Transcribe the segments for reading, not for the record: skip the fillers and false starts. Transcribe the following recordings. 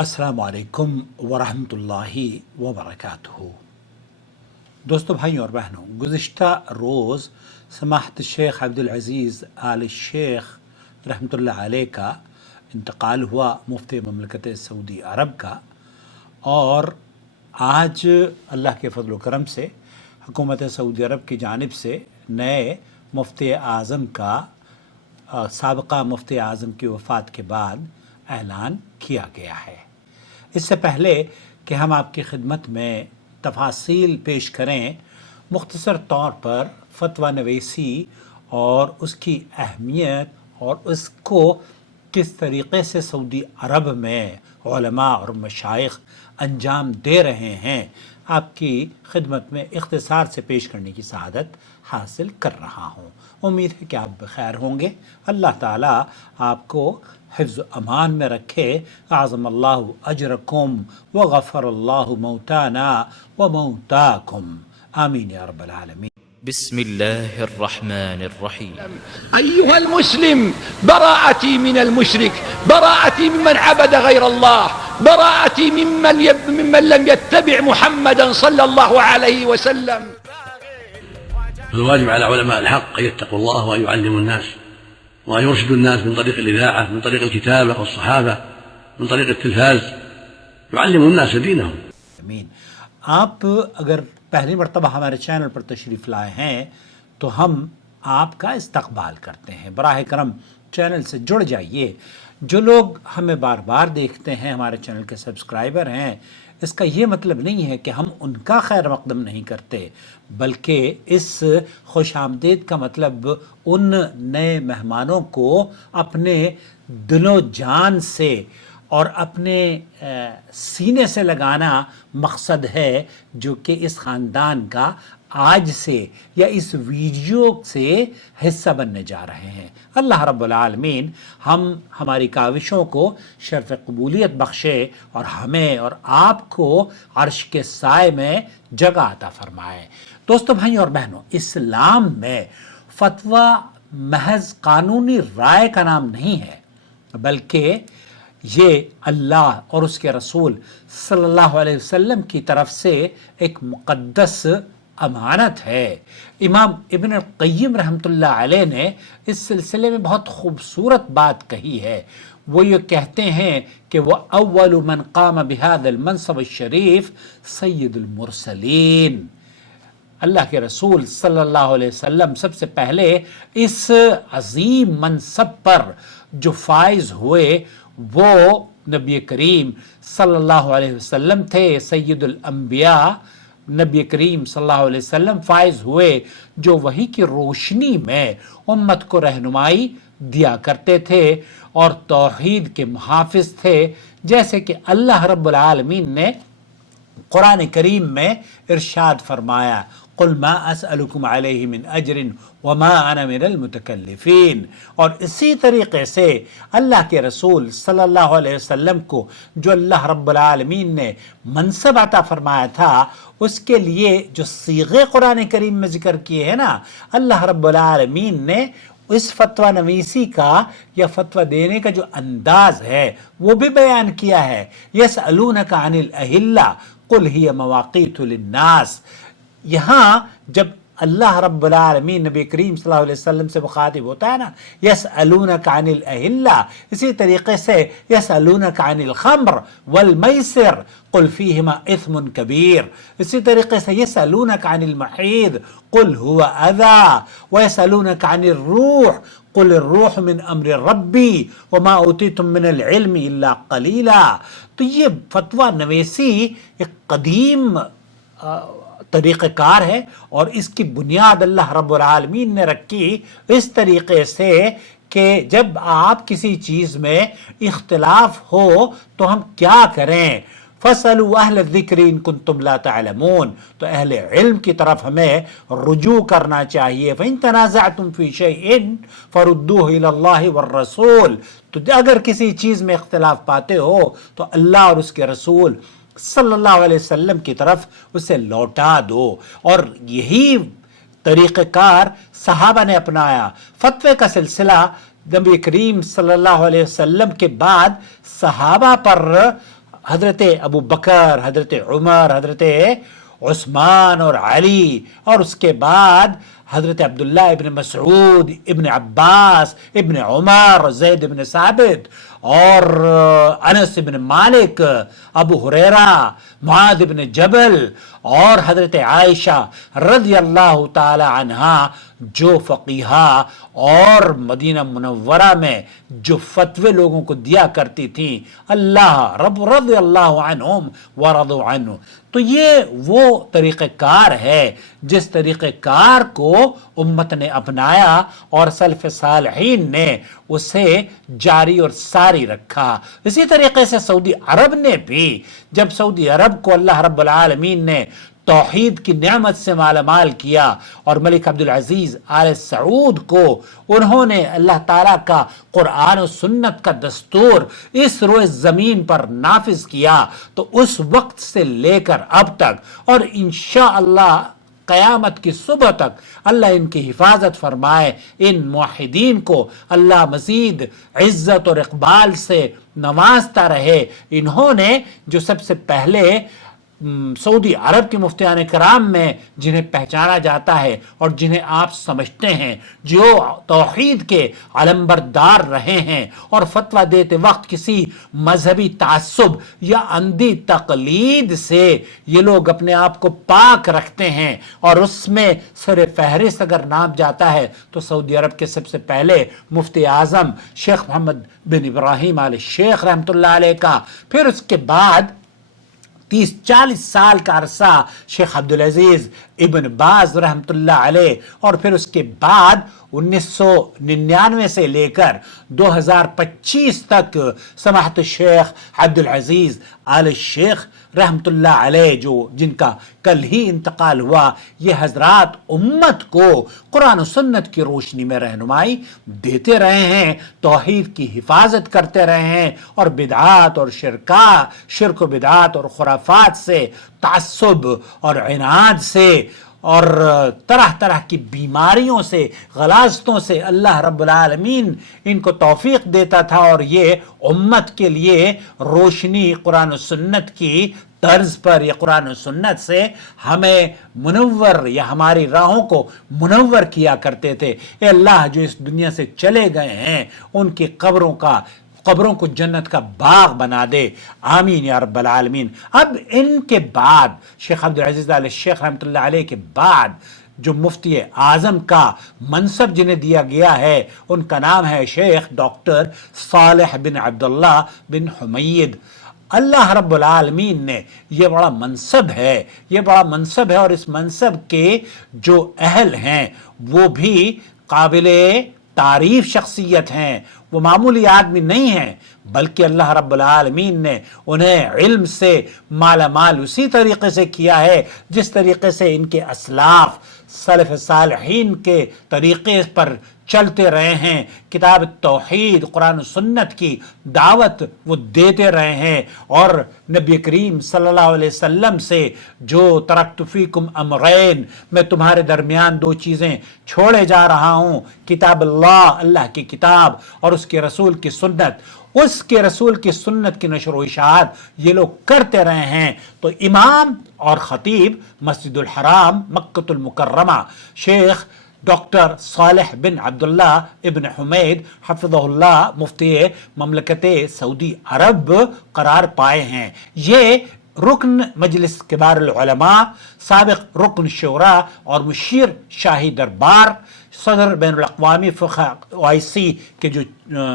السلام علیکم ورحمۃ اللہ وبرکاتہ۔ دوستو، بھائیوں اور بہنوں، گزشتہ روز سماحت شیخ عبدالعزیز آل شیخ رحمۃ اللہ علیہ کا انتقال ہوا، مفتی مملکت سعودی عرب کا، اور آج اللہ کے فضل و کرم سے حکومت سعودی عرب کی جانب سے نئے مفتی اعظم کا سابقہ مفتی اعظم کی وفات کے بعد اعلان کیا گیا ہے۔ اس سے پہلے کہ ہم آپ کی خدمت میں تفاصیل پیش کریں، مختصر طور پر فتویٰ نویسی اور اس کی اہمیت اور اس کو کس طریقے سے سعودی عرب میں علماء اور مشائخ انجام دے رہے ہیں، آپ کی خدمت میں اختصار سے پیش کرنے کی سعادت حاصل کر رہا ہوں۔ امید ہے کہ آپ بخیر ہوں گے۔ اللہ تعالیٰ آپ کو حفظ و امان میں رکھے۔ اعظم اللہ اجرکم وغفر اللہ موتانا وموتاکم، آمین یا رب العالمین۔ بسم الله الرحمن الرحيم. أيها المسلم، براءتي من المشرك، براءتي ممن عبد غير الله، براءتي ممن لم يتبع محمدا صلى الله عليه وسلم. فالواجب على علماء الحق أن يتقوا الله وأن يعلموا الناس وأن يرشدوا الناس من طريق الإذاعة، من طريق الكتابة والصحافة، من طريق التلفاز، يعلموا الناس دينهم. امین۔ آپ اگر پہلی مرتبہ ہمارے چینل پر تشریف لائے ہیں تو ہم آپ کا استقبال کرتے ہیں۔ براہ کرم چینل سے جڑ جائیے۔ جو لوگ ہمیں بار بار دیکھتے ہیں، ہمارے چینل کے سبسکرائبر ہیں، اس کا یہ مطلب نہیں ہے کہ ہم ان کا خیر مقدم نہیں کرتے، بلکہ اس خوش آمدید کا مطلب ان نئے مہمانوں کو اپنے دل و جان سے اور اپنے سینے سے لگانا مقصد ہے، جو کہ اس خاندان کا آج سے یا اس ویڈیو سے حصہ بننے جا رہے ہیں۔ اللہ رب العالمین ہماری کاوشوں کو شرف قبولیت بخشے اور ہمیں اور آپ کو عرش کے سائے میں جگہ عطا فرمائے۔ دوستو، بھائیوں اور بہنوں، اسلام میں فتویٰ محض قانونی رائے کا نام نہیں ہے، بلکہ یہ اللہ اور اس کے رسول صلی اللہ علیہ وسلم کی طرف سے ایک مقدس امانت ہے۔ امام ابن القیم رحمۃ اللہ علیہ نے اس سلسلے میں بہت خوبصورت بات کہی ہے۔ وہ یہ کہتے ہیں کہ وہ اول من قام بهذا المنصب الشریف سید المرسلین، اللہ کے رسول صلی اللہ علیہ وسلم سب سے پہلے اس عظیم منصب پر جو فائز ہوئے وہ نبی کریم صلی اللہ علیہ وسلم تھے، سید الانبیاء نبی کریم صلی اللہ علیہ وسلم فائز ہوئے، جو وحی کی روشنی میں امت کو رہنمائی دیا کرتے تھے اور توحید کے محافظ تھے، جیسے کہ اللہ رب العالمین نے قرآن کریم میں ارشاد فرمایا، قل ما اسألکم علیہ من اجر وما انا من المتکلفین۔ اور اسی طریقے سے اللہ کے رسول صلی اللہ علیہ وسلم کو جو اللہ رب العالمین نے منصب عطا فرمایا تھا، اس کے لیے جو صیغے قرآن کریم میں ذکر کیے ہیں نا، اللہ رب العالمین نے اس فتویٰ نویسی کا یا فتویٰ دینے کا جو انداز ہے وہ بھی بیان کیا ہے۔ یسألونک عن الاہلہ قل ہی مواقیت للناس۔ یہاں جب اللہ رب العالمین نبی کریم صلی اللہ علیہ وسلم سے مخاطب ہوتا ہے نا، یسألونک عن الاہلہ، اسی طریقے سے یسألونک عن الخمر والمیسر قل فیہما اثم کبیر، اسی طریقے سے یسألونک عن المحیض قل هو اذی، ویسألونک عن الروح قل الروح من امر ربی وما اوتیتم من العلم الا قلیلا۔ تو یہ فتویٰ نویسی ایک قدیم طریقہ کار ہے، اور اس کی بنیاد اللہ رب العالمین نے رکھی اس طریقے سے کہ جب آپ کسی چیز میں اختلاف ہو تو ہم کیا کریں، فَاسْأَلُوا أَهْلَ الذِّكْرِ إِن كُنتُمْ لَا تَعْلَمُونَ، تو اہل علم کی طرف ہمیں رجوع کرنا چاہیے۔ فَإِن تَنَازَعْتُمْ فِي شَيْءٍ فَرُدُّوهُ إِلَى اللَّهِ وَالرَّسُولِ، تو اگر کسی چیز میں اختلاف پاتے ہو تو اللہ اور اس کے رسول صلی اللہ علیہ وسلم کی طرف اسے لوٹا دو۔ اور یہی طریقہ کار صحابہ نے اپنایا۔ فتوے کا سلسلہ نبی کریم صلی اللہ علیہ وسلم کے بعد صحابہ پر حضرت ابو بکر، حضرت عمر، حضرت عثمان اور علی، اور اس کے بعد حضرت عبداللہ ابن مسعود، ابن عباس، ابن عمر، زید ابن ثابت، اور انس ابن مالک، ابو ہریرہ، معاذ ابن جبل، اور حضرت عائشہ رضی اللہ تعالی عنہا، جو فقیہہ اور مدینہ منورہ میں جو فتوے لوگوں کو دیا کرتی تھیں، اللہ رب رضی اللہ عنہم ورضوا عنہ۔ تو یہ وہ طریقہ کار ہے جس طریقہ کار کو امت نے اپنایا اور سلف صالحین نے اسے جاری اور ساری رکھا۔ اسی طریقے سے سعودی عرب نے بھی، جب سعودی عرب کو اللہ رب العالمین نے توحید کی نعمت سے مالا مال کیا اور ملک عبدالعزیز آل سعود کو انہوں نے اللہ تعالیٰ کا قرآن و سنت کا دستور اس روئے زمین پر نافذ کیا، تو اس وقت سے لے کر اب تک اور انشاءاللہ قیامت کی صبح تک اللہ ان کی حفاظت فرمائے، ان موحدین کو اللہ مزید عزت اور اقبال سے نوازتا رہے۔ انہوں نے جو سب سے پہلے سعودی عرب کے مفتیان کرام میں جنہیں پہچانا جاتا ہے اور جنہیں آپ سمجھتے ہیں، جو توحید کے علمبردار رہے ہیں اور فتویٰ دیتے وقت کسی مذہبی تعصب یا اندھی تقلید سے یہ لوگ اپنے آپ کو پاک رکھتے ہیں، اور اس میں سر فہرست اگر نام جاتا ہے تو سعودی عرب کے سب سے پہلے مفتی اعظم شیخ محمد بن ابراہیم آل شیخ رحمۃ اللہ علیہ کا، پھر اس کے بعد 30-40 سال کا عرصہ شیخ عبدالعزیز ابن باز رحمۃ اللہ علیہ، اور پھر اس کے بعد 1999 سے لے کر 2025 تک سماحت شیخ عبدالعزیز آل شیخ رحمۃ اللہ علیہ، جن کا کل ہی انتقال ہوا۔ یہ حضرات امت کو قرآن و سنت کی روشنی میں رہنمائی دیتے رہے ہیں، توحید کی حفاظت کرتے رہے ہیں، اور بدعات اور شرک و بدعات اور خرافات سے، تعصب اور عناد سے اور طرح طرح کی بیماریوں سے، غلاظتوں سے اللہ رب العالمین ان کو توفیق دیتا تھا، اور یہ امت کے لیے روشنی قرآن و سنت کی طرز پر یا قرآن و سنت سے ہمیں منور یا ہماری راہوں کو منور کیا کرتے تھے۔ اے اللہ جو اس دنیا سے چلے گئے ہیں ان کی قبروں کو جنت کا باغ بنا دے، آمین یا رب العالمین۔ اب ان کے بعد شیخ عبدالعزیز آل شیخ رحمۃ اللہ علیہ کے بعد جو مفتی اعظم کا منصب جنہیں دیا گیا ہے ان کا نام ہے شیخ ڈاکٹر صالح بن عبداللہ بن حمید۔ اللہ رب العالمین نے یہ بڑا منصب ہے، اور اس منصب کے جو اہل ہیں وہ بھی قابل تعریف شخصیت ہیں، وہ معمولی آدمی نہیں ہیں، بلکہ اللہ رب العالمین نے انہیں علم سے مالا مال اسی طریقے سے کیا ہے جس طریقے سے ان کے اسلاف سلف صالحین کے طریقے پر چلتے رہے ہیں، کتاب توحید قرآن و سنت کی دعوت وہ دیتے رہے ہیں، اور نبی کریم صلی اللہ علیہ وسلم سے جو ترکت فیکم امرین، میں تمہارے درمیان 2 چیزیں چھوڑے جا رہا ہوں، کتاب اللہ کی کتاب اور اس کے رسول کی سنت، اس کے رسول کی سنت کی نشر و اشاعت یہ لوگ کرتے رہے ہیں۔ تو امام اور خطیب مسجد الحرام مکۃ المکرمہ شیخ ڈاکٹر صالح بن عبداللہ ابن حمید حفظہ اللہ مفتی مملکت سعودی عرب قرار پائے ہیں۔ یہ رکن مجلس کبار العلماء، سابق رکن شورا اور مشیر شاہی دربار، صدر بین الاقوامی فقہ OIC کے جو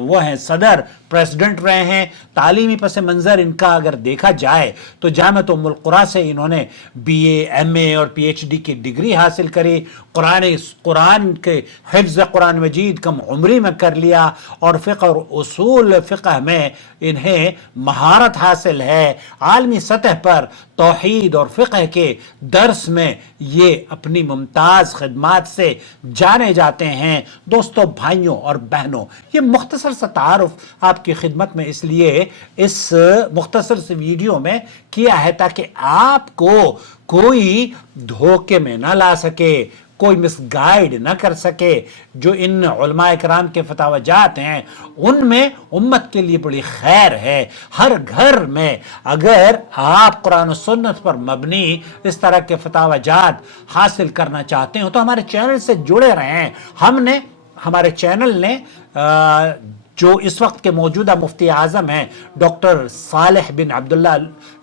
وہ ہیں صدر پریزیڈنٹ رہے ہیں۔ تعلیمی پس منظر ان کا اگر دیکھا جائے تو جامعۃ ام القریٰ سے انہوں نے BA MA اور PhD کی ڈگری حاصل کری، قرآن کے حفظ قرآن مجید کم عمری میں کر لیا، اور فقہ اور اصول فقہ میں انہیں مہارت حاصل ہے۔ عالمی سطح پر توحید اور فقہ کے درس میں یہ اپنی ممتاز خدمات سے جانے جاتے ہیں۔ دوستوں، بھائیوں اور بہنوں، یہ مختصر سا تعارف آپ کی خدمت میں اس لیے اس مختصر سی ویڈیو میں کیا ہے تاکہ آپ کو کوئی دھوکے میں نہ لا سکے، کوئی مس گائیڈ نہ کر سکے. جو ان علماء کرام کے فتاوجات ہیں ان میں امت کے لیے بڑی خیر ہے. ہر گھر میں اگر آپ قرآن و سنت پر مبنی اس طرح کے فتاوجات حاصل کرنا چاہتے ہو تو ہمارے چینل سے جڑے رہیں. ہمارے چینل نے جو اس وقت کے موجودہ مفتی اعظم ہیں ڈاکٹر صالح بن عبداللہ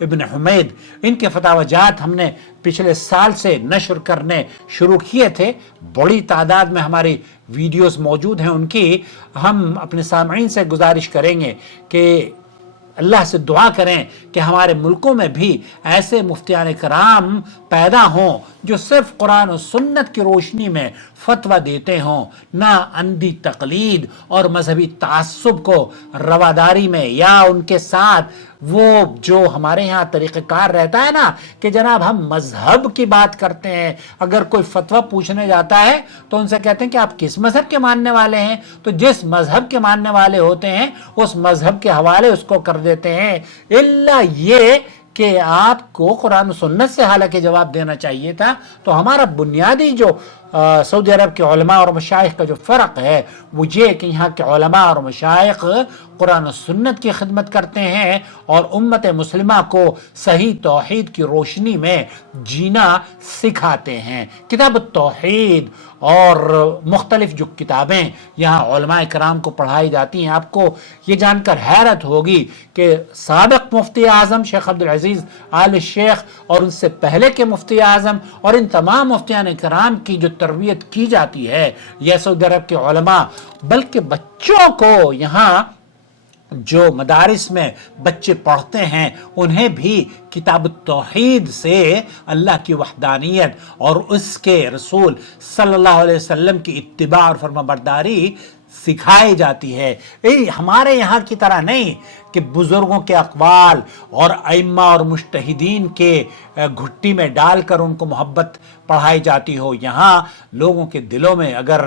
ابن حمید، ان کے فتاوجات ہم نے پچھلے سال سے نشر کرنے شروع کیے تھے. بڑی تعداد میں ہماری ویڈیوز موجود ہیں ان کی. ہم اپنے سامعین سے گزارش کریں گے کہ اللہ سے دعا کریں کہ ہمارے ملکوں میں بھی ایسے مفتیان کرام پیدا ہوں جو صرف قرآن و سنت کی روشنی میں فتویٰ دیتے ہوں، نہ اندھی تقلید اور مذہبی تعصب کو رواداری میں، یا ان کے ساتھ وہ جو ہمارے ہاں طریقہ کار رہتا ہے نا کہ جناب ہم مذہب کی بات کرتے ہیں، اگر کوئی فتویٰ پوچھنے جاتا ہے تو ان سے کہتے ہیں کہ آپ کس مذہب کے ماننے والے ہیں، تو جس مذہب کے ماننے والے ہوتے ہیں اس مذہب کے حوالے اس کو کر دیتے ہیں. الا یہ کہ آپ کو قرآن و سنت سے حالانکہ جواب دینا چاہیے تھا. تو ہمارا بنیادی جو سعودی عرب کے علماء اور مشائخ کا جو فرق ہے وہ یہ کہ یہاں کے علماء اور مشائخ قرآن و سنت کی خدمت کرتے ہیں اور امت مسلمہ کو صحیح توحید کی روشنی میں جینا سکھاتے ہیں. کتاب التوحید اور مختلف جو کتابیں یہاں علماء کرام کو پڑھائی جاتی ہیں، آپ کو یہ جان کر حیرت ہوگی کہ سابق مفتی اعظم شیخ عبدالعزیز آل شیخ اور ان سے پہلے کے مفتی اعظم اور ان تمام مفتیان کرام کی جو تربیت کی جاتی ہے یہ سعودی عرب کے علماء، بلکہ بچوں کو یہاں جو مدارس میں بچے پڑھتے ہیں انہیں بھی کتاب التوحید سے اللہ کی وحدانیت اور اس کے رسول صلی اللہ علیہ وسلم کی اتباع اور فرما برداری سکھائی جاتی ہے. ہمارے یہاں کی طرح نہیں کہ بزرگوں کے اقوال اور ائمہ اور مجتہدین کے گھٹی میں ڈال کر ان کو محبت پڑھائی جاتی ہو. یہاں لوگوں کے دلوں میں اگر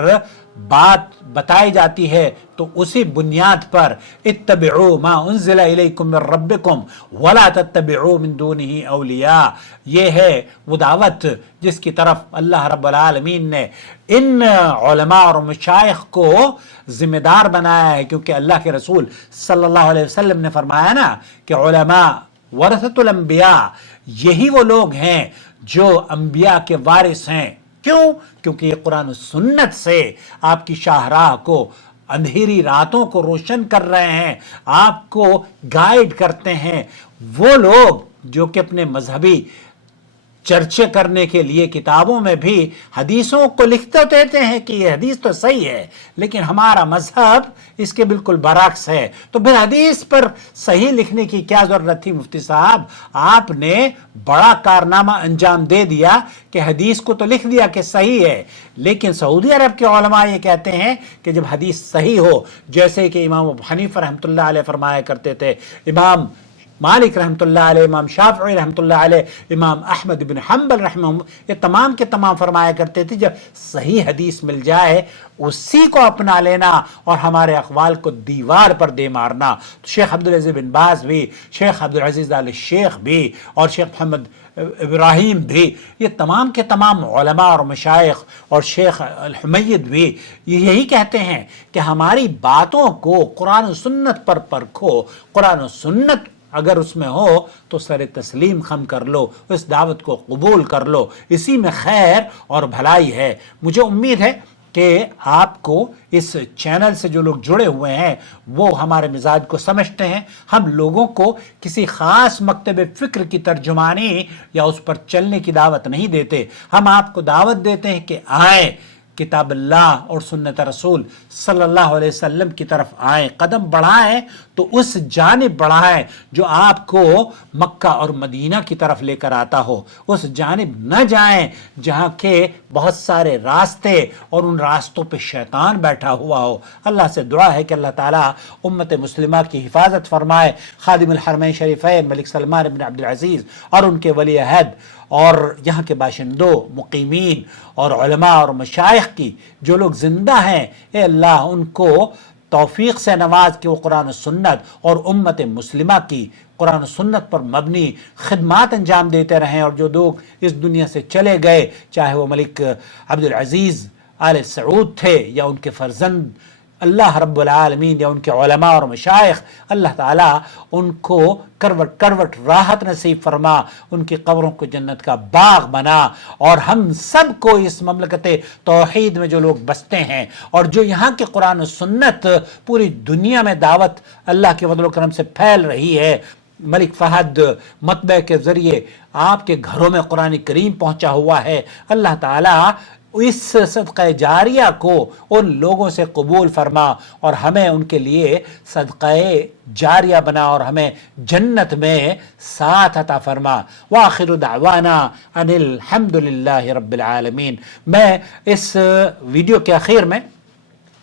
بات بتائی جاتی ہے تو اسی بنیاد پر اتبعوا ما انزل الیکم من ربکم ولا تتبعوا من دونہ اولیاء، یہ ہے وہ دعوت جس کی طرف اللہ رب العالمین نے ان علماء اور مشائخ کو ذمہ دار بنایا ہے. کیونکہ اللہ کے رسول صلی اللہ علیہ وسلم نے فرمایا نا کہ علماء ورثۃ الانبیاء، یہی وہ لوگ ہیں جو انبیاء کے وارث ہیں. کیوں؟ کیونکہ یہ قرآن و سنت سے آپ کی شاہراہ کو، اندھیری راتوں کو روشن کر رہے ہیں، آپ کو گائیڈ کرتے ہیں. وہ لوگ جو کہ اپنے مذہبی چرچے کرنے کے لیے کتابوں میں بھی حدیثوں کو لکھتے دیتے ہیں کہ یہ حدیث تو صحیح ہے لیکن ہمارا مذہب اس کے بالکل برعکس ہے. تو پھر حدیث پر صحیح لکھنے کی کیا ضرورت تھی مفتی صاحب؟ آپ نے بڑا کارنامہ انجام دے دیا کہ حدیث کو تو لکھ دیا کہ صحیح ہے، لیکن سعودی عرب کے علماء یہ کہتے ہیں کہ جب حدیث صحیح ہو، جیسے کہ امام ابو حنیفہ رحمۃ اللہ علیہ فرمایا کرتے تھے، امام مالک رحمۃ اللہ علیہ، امام شافعی رحمۃ اللہ علیہ، امام احمد بن حنبل رحمہ اللہ، یہ تمام کے تمام فرمایا کرتے تھے جب صحیح حدیث مل جائے اسی کو اپنا لینا اور ہمارے اقوال کو دیوار پر دے مارنا. تو شیخ عبدالعزیز بن باز بھی، شیخ عبدالعزیز آل شیخ بھی اور شیخ محمد ابراہیم بھی، یہ تمام کے تمام علماء اور مشائخ اور شیخ الحمید بھی یہی کہتے ہیں کہ ہماری باتوں کو قرآن و سنت پر پرکھو. قرآن و سنت اگر اس میں ہو تو سر تسلیم خم کر لو، اس دعوت کو قبول کر لو، اسی میں خیر اور بھلائی ہے. مجھے امید ہے کہ آپ کو اس چینل سے جو لوگ جڑے ہوئے ہیں وہ ہمارے مزاج کو سمجھتے ہیں. ہم لوگوں کو کسی خاص مکتب فکر کی ترجمانی یا اس پر چلنے کی دعوت نہیں دیتے. ہم آپ کو دعوت دیتے ہیں کہ آئیں، کتاب اللہ اور سنت رسول صلی اللہ علیہ وسلم کی طرف آئیں، قدم بڑھائیں تو اس جانب بڑھائیں جو آپ کو مکہ اور مدینہ کی طرف لے کر آتا ہو. اس جانب نہ جائیں جہاں کے بہت سارے راستے اور ان راستوں پہ شیطان بیٹھا ہوا ہو. اللہ سے دعا ہے کہ اللہ تعالیٰ امت مسلمہ کی حفاظت فرمائے. خادم الحرمین شریفین ملک سلمان بن عبدالعزیز اور ان کے ولی عہد اور یہاں کے باشندوں، مقیمین اور علماء اور مشائخ کی جو لوگ زندہ ہیں، اے اللہ ان کو توفیق سے نواز کہ وہ قرآن و سنت اور امت مسلمہ کی قرآن و سنت پر مبنی خدمات انجام دیتے رہیں، اور جو لوگ اس دنیا سے چلے گئے، چاہے وہ ملک عبدالعزیز آل سعود تھے یا ان کے فرزند، اللہ رب العالمین یا ان کے علماء اور مشائخ، اللہ تعالیٰ ان کو کروٹ کروٹ راحت نصیب فرما، ان کی قبروں کو جنت کا باغ بنا، اور ہم سب کو اس مملکت توحید میں جو لوگ بستے ہیں اور جو یہاں کے قرآن و سنت پوری دنیا میں دعوت اللہ کے فضل و کرم سے پھیل رہی ہے، ملک فہد مطبع کے ذریعے آپ کے گھروں میں قرآن کریم پہنچا ہوا ہے، اللہ تعالیٰ اس صدقہ جاریہ کو ان لوگوں سے قبول فرما اور ہمیں ان کے لیے صدقہ جاریہ بنا اور ہمیں جنت میں ساتھ عطا فرما۔ وآخر دعوانا ان الحمد للہ رب العالمین۔ میں اس ویڈیو کے اخیر میں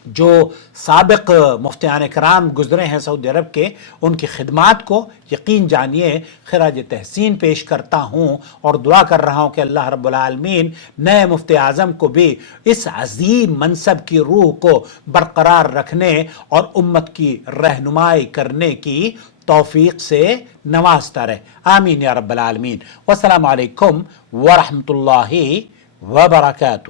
جو سابق مفتیان کرام گزرے ہیں سعودی عرب کے، ان کی خدمات کو یقین جانیے خراج تحسین پیش کرتا ہوں اور دعا کر رہا ہوں کہ اللہ رب العالمین نئے مفتی اعظم کو بھی اس عظیم منصب کی روح کو برقرار رکھنے اور امت کی رہنمائی کرنے کی توفیق سے نوازتا رہے، آمین یا رب العالمین۔ والسلام علیکم ورحمۃ اللہ وبرکاتہ۔